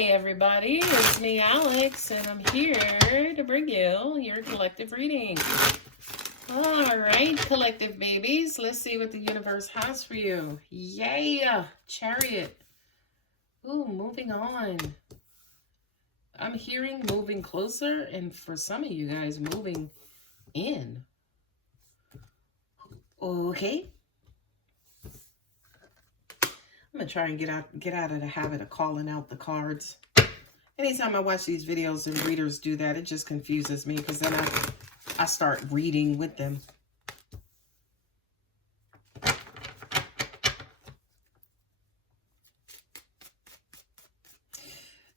Hey everybody, it's me Alex, and I'm here to bring you your collective reading. Alright, collective babies, let's see what the universe has for you. Yeah, Chariot. Ooh, moving on. I'm hearing moving closer, and for some of you guys, moving in. Okay. I'm going to try and get out of the habit of calling out the cards. Anytime I watch these videos and readers do that, it just confuses me because then I start reading with them.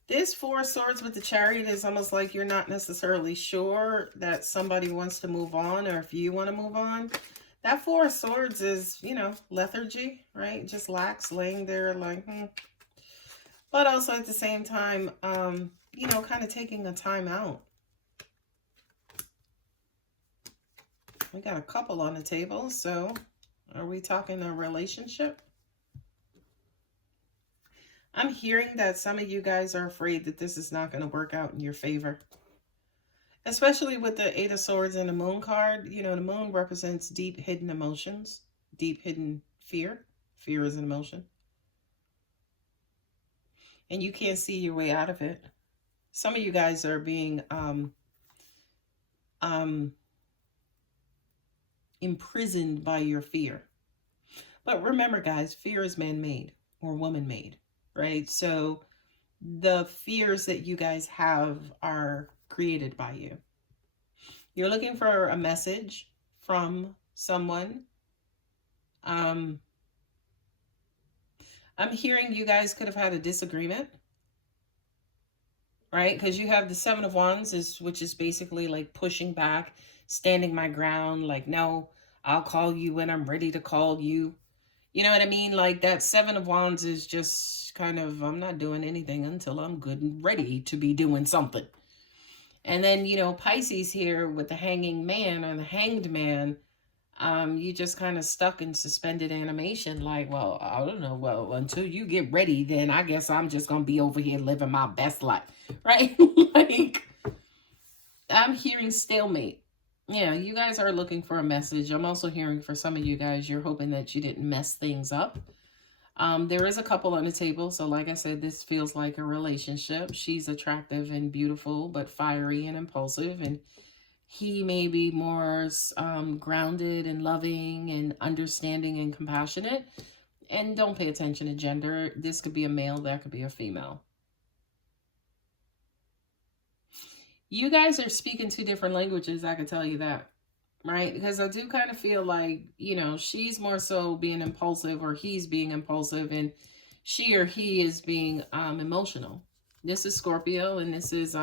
This Four of Swords with the Chariot is almost like you're not necessarily sure that somebody wants to move on or if you want to move on. That Four of Swords is, you know, lethargy, right? Just lax, laying there like, But also at the same time, you know, kind of taking a time out. We got a couple on the table, so are we talking a relationship? I'm hearing that some of you guys are afraid that this is not going to work out in your favor. Especially with the Eight of Swords and the Moon card. You know, the Moon represents deep hidden emotions, deep hidden fear. Fear is an emotion. And you can't see your way out of it. Some of you guys are being imprisoned by your fear. But remember, guys, fear is man-made or woman-made, right? So the fears that you guys have are created by you. You're looking for a message from someone. I'm hearing you guys could have had a disagreement, right? Because you have the Seven of Wands, which is basically like pushing back, standing my ground, like, no, I'll call you when I'm ready to call you. You know what I mean? Like that Seven of Wands is just kind of, I'm not doing anything until I'm good and ready to be doing something. And then, you know, Pisces here with the Hanging Man or the Hanged Man, you just kind of stuck in suspended animation. Like, well, I don't know. Well, until you get ready, then I guess I'm just going to be over here living my best life, right? Like, I'm hearing stalemate. Yeah, you guys are looking for a message. I'm also hearing for some of you guys, you're hoping that you didn't mess things up. There is a couple on the table. So like I said, this feels like a relationship. She's attractive and beautiful, but fiery and impulsive. And he may be more grounded and loving and understanding and compassionate. And don't pay attention to gender. This could be a male. That could be a female. You guys are speaking two different languages. I can tell you that. Right? Because I do kind of feel like, you know, she's more so being impulsive or he's being impulsive and she or he is being emotional. This is Scorpio and this is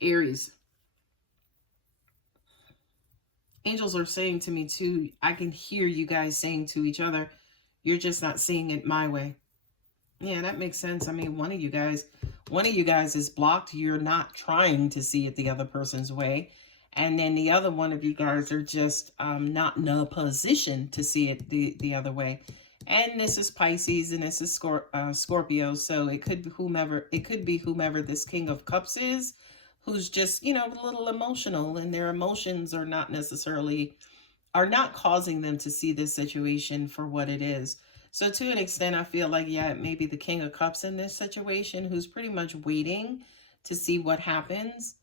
Aries. Angels are saying to me too, I can hear you guys saying to each other, you're just not seeing it my way. Yeah, that makes sense. I mean, one of you guys is blocked. You're not trying to see it the other person's way. And then the other one of you guys are just not in a position to see it the other way. And this is Pisces and this is Scorpio. So it could be whomever this King of Cups is, who's just, you know, a little emotional, and their emotions are not causing them to see this situation for what it is. So to an extent, I feel like, yeah, maybe the King of Cups in this situation, who's pretty much waiting to see what happens.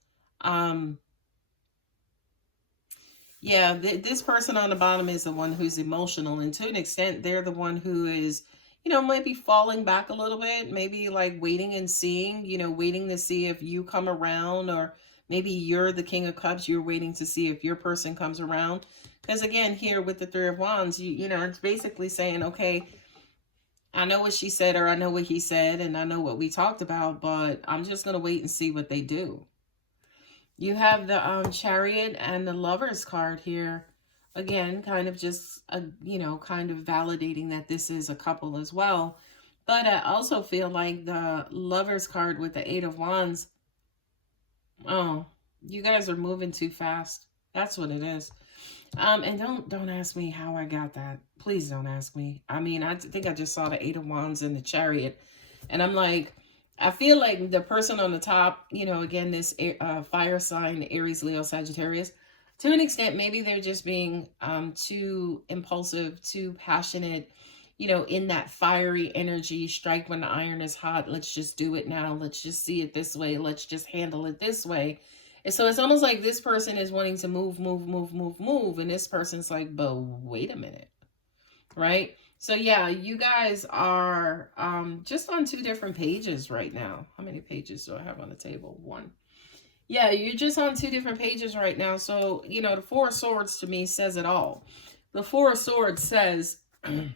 Yeah, this person on the bottom is the one who's emotional. And to an extent, they're the one who is, you know, might be falling back a little bit. Maybe like waiting and seeing, you know, waiting to see if you come around. Or maybe you're the King of Cups. You're waiting to see if your person comes around. Because again, here with the Three of Wands, you know, it's basically saying, okay, I know what she said or I know what he said and I know what we talked about, but I'm just going to wait and see what they do. You have the Chariot and the Lovers card here. Again, kind of just, you know, kind of validating that this is a couple as well. But I also feel like the Lovers card with the Eight of Wands. Oh, you guys are moving too fast. That's what it is. And don't ask me how I got that. Please don't ask me. I mean, I think I just saw the Eight of Wands and the Chariot. And I'm like, I feel like the person on the top, again, this fire sign, Aries, Leo, Sagittarius, to an extent, maybe they're just being too impulsive, too passionate, in that fiery energy, strike when the iron is hot. Let's just do it now. Let's just see it this way. Let's just handle it this way. And so it's almost like this person is wanting to move, move, move, move, move. And this person's like, but wait a minute, right? So yeah, you guys are just on two different pages right now. How many pages do I have on the table? One. Yeah, you're just on two different pages right now. So, the Four of Swords to me says it all. The Four of Swords says, chill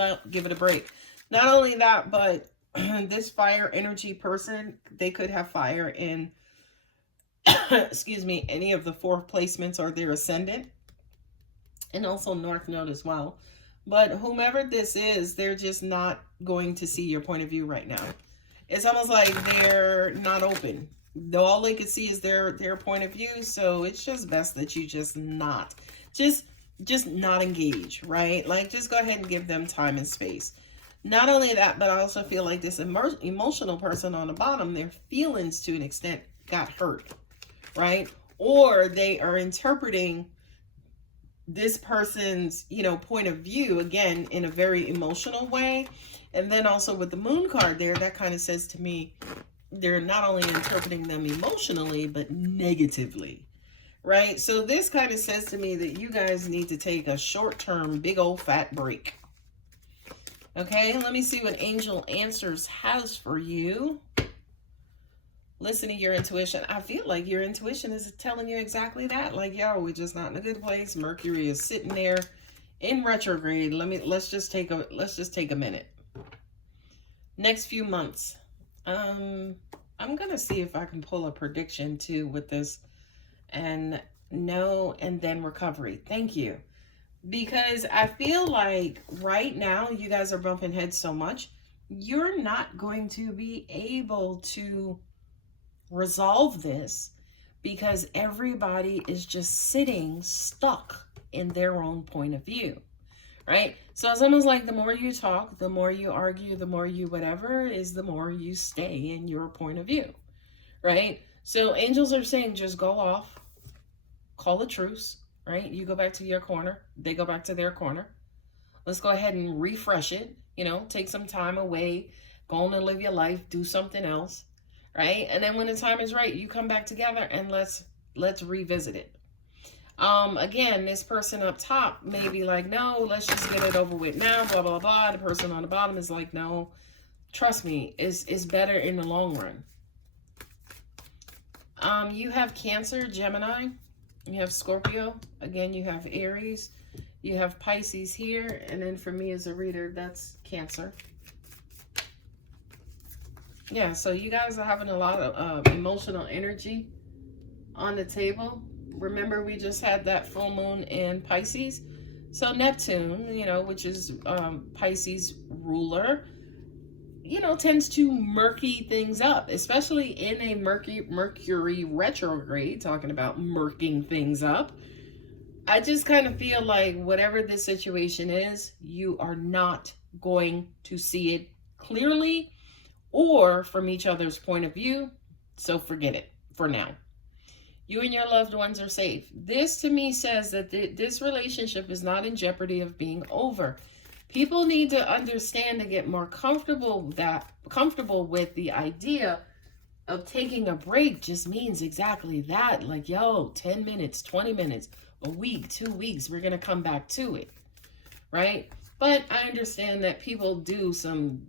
out, give it a break. Not only that, but this fire energy person, they could have fire in, excuse me, any of the fourth placements or their ascendant. And also North Node as well. But whomever this is, they're just not going to see your point of view right now. It's almost like they're not open. All they can see is their point of view. So it's just best that you just not engage, right? Like, just go ahead and give them time and space. Not only that, but I also feel like this emotional person on the bottom, their feelings to an extent got hurt, right? Or they are interpreting this person's, point of view, again, in a very emotional way. And then also with the moon card there, that kind of says to me, they're not only interpreting them emotionally, but negatively, right? So this kind of says to me that you guys need to take a short-term, big old fat break. Okay, let me see what Angel Answers has for you. Listen to your intuition. I feel like your intuition is telling you exactly that. Like, yo, we're just not in a good place. Mercury is sitting there in retrograde. Let's just take a minute. Next few months. I'm gonna see if I can pull a prediction too with this. And no, and then recovery. Thank you. Because I feel like right now you guys are bumping heads so much, you're not going to be able to resolve this because everybody is just sitting stuck in their own point of view, right? So it's almost like the more you talk, the more you argue, the more you whatever is, the more you stay in your point of view, right? So angels are saying just go off, call a truce, right? You go back to your corner, they go back to their corner. Let's go ahead and refresh it, take some time away, go on and live your life, do something else. Right? And then when the time is right, you come back together and let's revisit it. Again, this person up top may be like, no, let's just get it over with now, blah, blah, blah. The person on the bottom is like, no, trust me, it's better in the long run. You have Cancer, Gemini, you have Scorpio, again, you have Aries, you have Pisces here, and then for me as a reader, that's Cancer. Yeah, so you guys are having a lot of emotional energy on the table. Remember, we just had that full moon in Pisces. So Neptune, which is Pisces ruler, tends to murky things up, especially in a Mercury retrograde, talking about murking things up. I just kind of feel like whatever this situation is, you are not going to see it clearly or from each other's point of view, so forget it for now. You and your loved ones are safe. This to me says that this relationship is not in jeopardy of being over. People need to understand and get more comfortable with the idea of taking a break just means exactly that. Like, yo, 10 minutes, 20 minutes, a week, 2 weeks, we're going to come back to it, right? But I understand that people do some,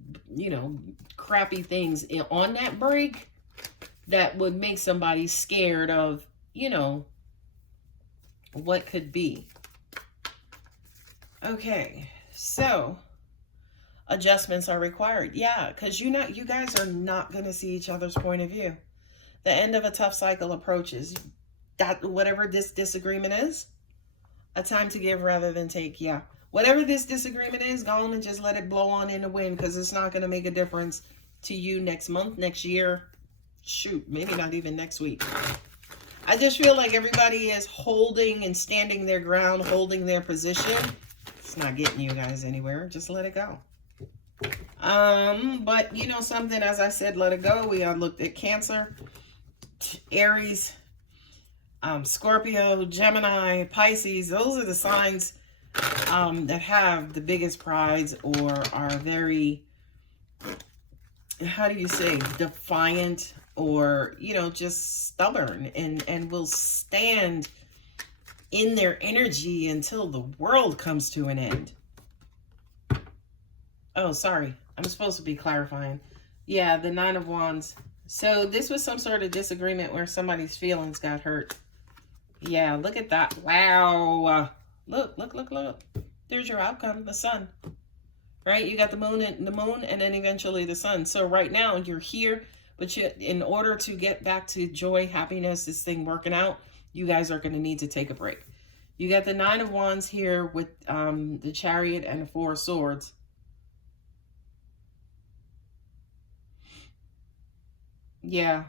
crappy things on that break that would make somebody scared of, what could be. Okay, so adjustments are required. Yeah, because you guys are not going to see each other's point of view. The end of a tough cycle approaches. That whatever this disagreement is, a time to give rather than take. Yeah. Whatever this disagreement is, go on and just let it blow on in the wind because it's not going to make a difference to you next month, next year. Shoot, maybe not even next week. I just feel like everybody is holding and standing their ground, holding their position. It's not getting you guys anywhere. Just let it go. But you know something, as I said, let it go. We looked at Cancer, Aries, Scorpio, Gemini, Pisces. Those are the signs that have the biggest prides or are very, how do you say, defiant, or, you know, just stubborn, and will stand in their energy until the world comes to an end. Oh, sorry. I'm supposed to be clarifying. Yeah, the Nine of Wands. So this was some sort of disagreement where somebody's feelings got hurt. Yeah, look at that. Wow. Look, look, look, look. There's your outcome, the sun. Right? You got the moon and then eventually the sun. So right now you're here, but in order to get back to joy, happiness, this thing working out, you guys are going to need to take a break. You got the Nine of Wands here with the Chariot and the Four of Swords. Yeah.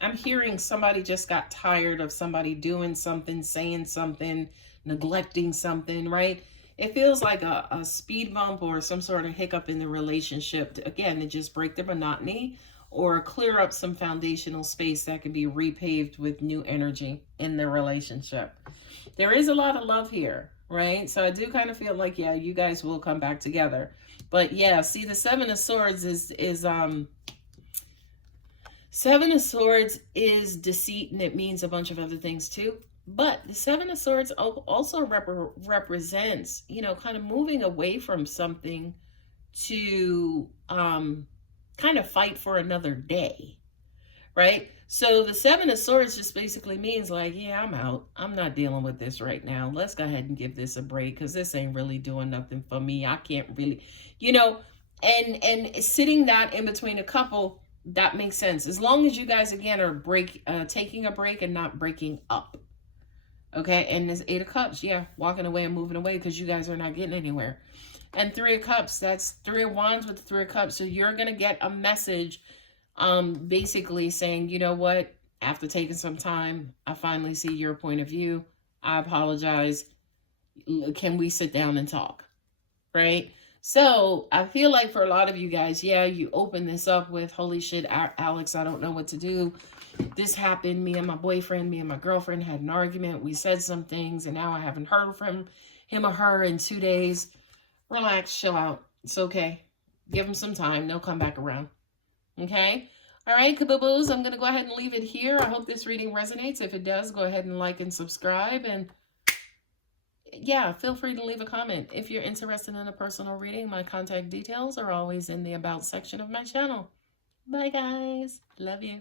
I'm hearing somebody just got tired of somebody doing something, saying something, neglecting something, right? It feels like a speed bump or some sort of hiccup in the relationship, again, to just break the monotony or clear up some foundational space that can be repaved with new energy in the relationship. There is a lot of love here, right? So I do kind of feel like, yeah, you guys will come back together. But yeah, see, the Seven of Swords is Seven of Swords is deceit, and it means a bunch of other things too. But the Seven of Swords also represents, you know, kind of moving away from something to kind of fight for another day, right? So the Seven of Swords just basically means like, yeah, I'm out. I'm not dealing with this right now. Let's go ahead and give this a break because this ain't really doing nothing for me. I can't really, you know, and sitting that in between a couple, that makes sense. As long as you guys again are taking a break and not breaking up. Okay, and this Eight of Cups, yeah, walking away and moving away because you guys are not getting anywhere. And Three of Cups, that's Three of Wands with the Three of Cups. So you're gonna get a message basically saying, you know what, after taking some time, I finally see your point of view. I apologize. Can we sit down and talk? Right? So I feel like for a lot of you guys, yeah, you open this up with, holy shit, Alex, I don't know what to do. This happened. Me and my boyfriend, me and my girlfriend had an argument. We said some things, and now I haven't heard from him or her in 2 days. Relax, chill out. It's okay. Give them some time. They'll come back around. Okay? All right, kaboos, I'm going to go ahead and leave it here. I hope this reading resonates. If it does, go ahead and like and subscribe. And yeah, feel free to leave a comment. If you're interested in a personal reading, my contact details are always in the About section of my channel. Bye, guys. Love you.